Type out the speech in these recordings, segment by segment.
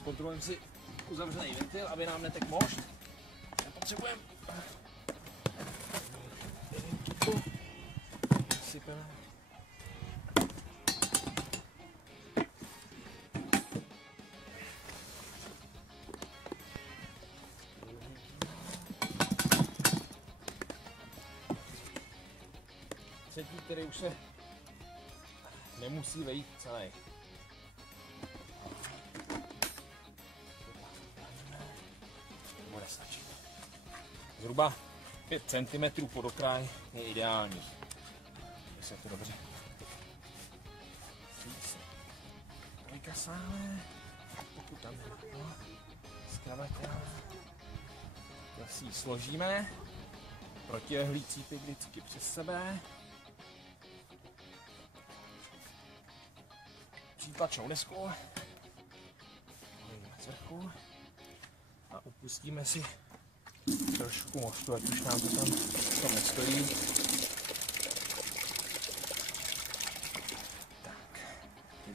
Zkontrolujeme si uzavřený ventil, aby nám netek mošt. Nepotřebujeme. Sypeme. Třetí, který už se nemusí vejít celý. Bude stačit. Zhruba 5 cm pod okraj je ideální. Se to dobře vykasáme, pokud tam nemá zkravatá, to si ji složíme, protilehlý cípy vždycky přes sebe, přítlačnou desku, zvrchu a upustíme si trošku mostu, ať už nám to tam v tom nestojí.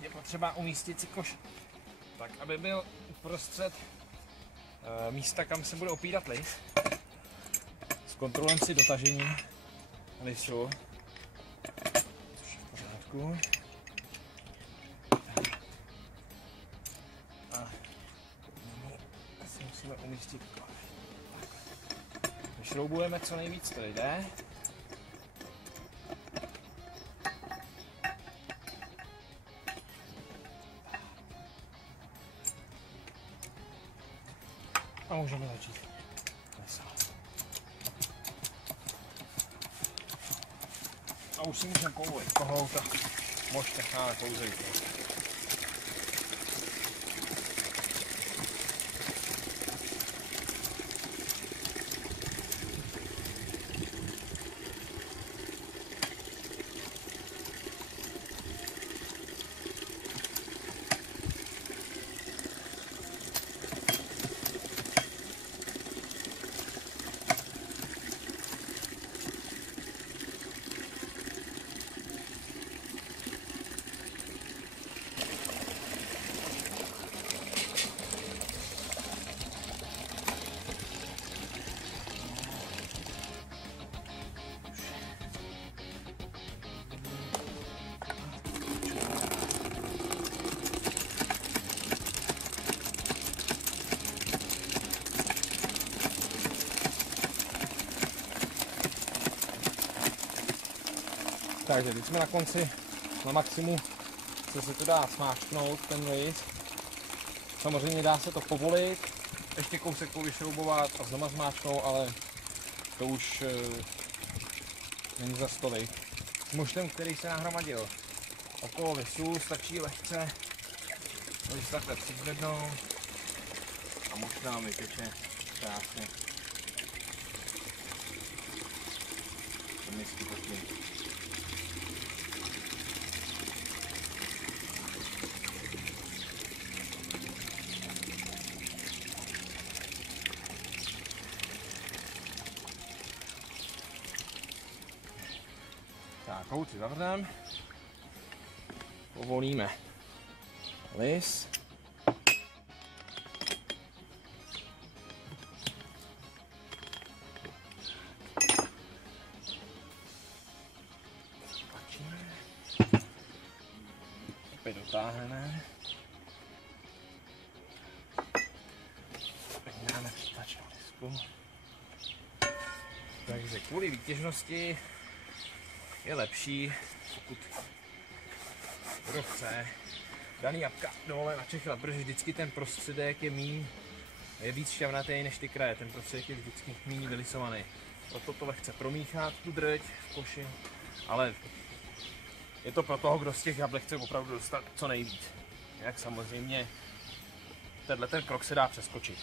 Je potřeba umístit si koš tak, aby byl uprostřed místa, kam se bude opírat lis. Zkontrolujeme si dotažení lisu, což je v pořádku. A si musíme umístit koš. Vyšroubujeme co nejvíc, to jde. A můžeme začít klesat. A už si můžeme povolit kohout a mošt necháme pouze jít. Takže teď jsme na konci, na maximu, co se to dá smáčknout, ten lis. Samozřejmě dá se to povolit, ještě kousek povyšroubovat a znova zmáčknout, ale to už není za stolik. S muštem, který se nahromadil okolo lisu, stačí lehce lis takhle přizvednout a mušt nám vyteče krásně. Misky pod tím. Tak, kout si zavřeme, povolíme lis. Opět dotáhneme. Dáme přitlačnou desku. Takže kvůli výtěžnosti je lepší, pokud kdo chce, daný jabka dole načechat, protože vždycky ten prostředek je víc šťavnatý než ty kraje, ten prostředek je vždycky méně vylisovaný. Proto to lehce promíchat, tu drť v koši, ale je to pro toho, kdo z těch jablek chce opravdu dostat co nejvíc. Jak samozřejmě ten krok se dá přeskočit.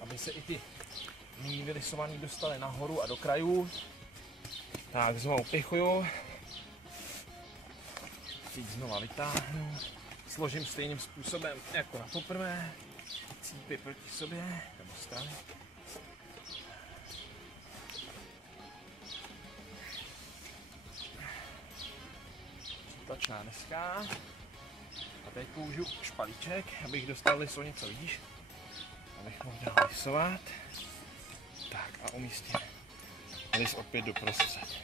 Aby se i ty méně vylisovaný dostaly nahoru a do krajů. Tak znovu upichuju. Teď znova vytáhnu. Složím stejným způsobem jako na poprvé. Cípy proti sobě, nebo strany. Začíná dneska. A teď použiju špalíček, abych dostal liso něco výš. Abych mohl dál lisovat. Tak a umístím lis opět do prostřed.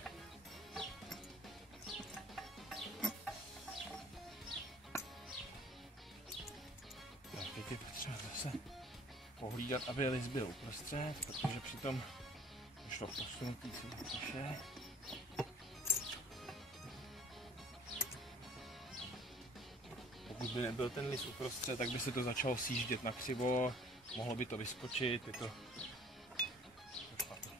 Tak teď je potřeba zase pohlídat, aby lis byl uprostřed, protože přitom šlo posunutý celý taše. Pokud by nebyl ten lis uprostřed, tak by se to začalo sjíždět na křivo, mohlo by to vyskočit, je to špatný.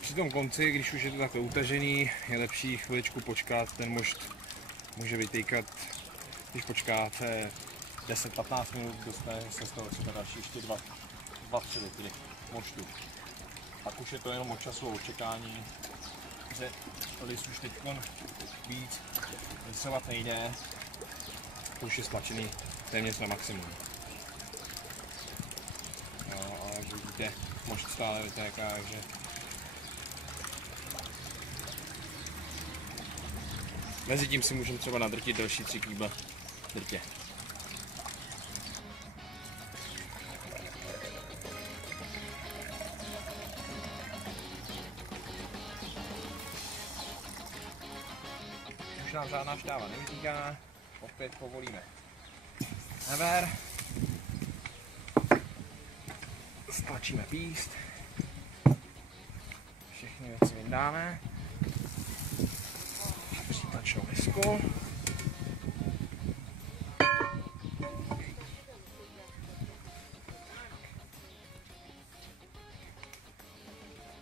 Při tom konci, když už je to takhle utažený, je lepší chviličku počkat, ten mošt může vytýkat, když počkáte 10-15 minut, dostane se z toho třeba další ještě 2-3 litry moštu. Pak už je to jenom o času a očekání, že lis už teď víc lisovat nejde, to už je stlačený téměř na maximum. No, ale jak vidíte, mošt stále vytéká, takže mezitím si můžeme třeba nadrtit další 3 kýble drtě. Už nám žádná šťáva nevytýká, opět povolíme never. Stlačíme píst. Všechny věci vyndáme. Přítačnou lisku.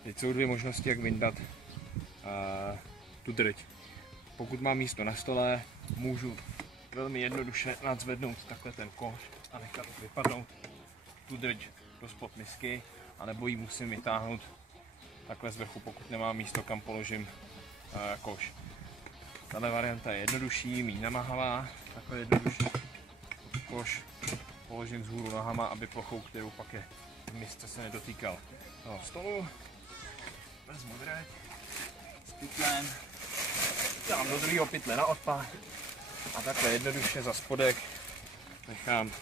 Teď jsou 2 možnosti, jak vyndat tu drť. Pokud mám místo na stole, můžu velmi jednoduše nadzvednout takhle ten koš a nechat vypadnout tu drť do spod misky, anebo ji musím vytáhnout takhle z vrchu, pokud nemám místo, kam položím koš. Tahle varianta je jednodušší, méně namáhavá, takhle jednodušší koš položím vzhůru nohama, aby plochou, kterou pak je v misce, se nedotýkal toho stolu. Vezmu drť s pytlem, dám do druhého pytle na odpad a takhle jednoduše za spodek nechám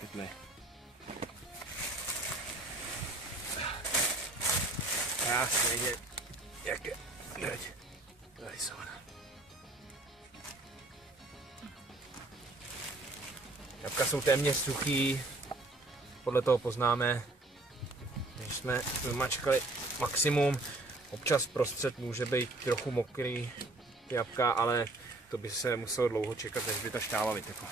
pytli. Krásně je, jak je drť vyrysovaná. Jabka jsou téměř suchý, podle toho poznáme, když jsme vymačkali maximum. Občas prostřed může být trochu mokrý jabka, ale to by se muselo dlouho čekat, než by ta šťáva vytekla.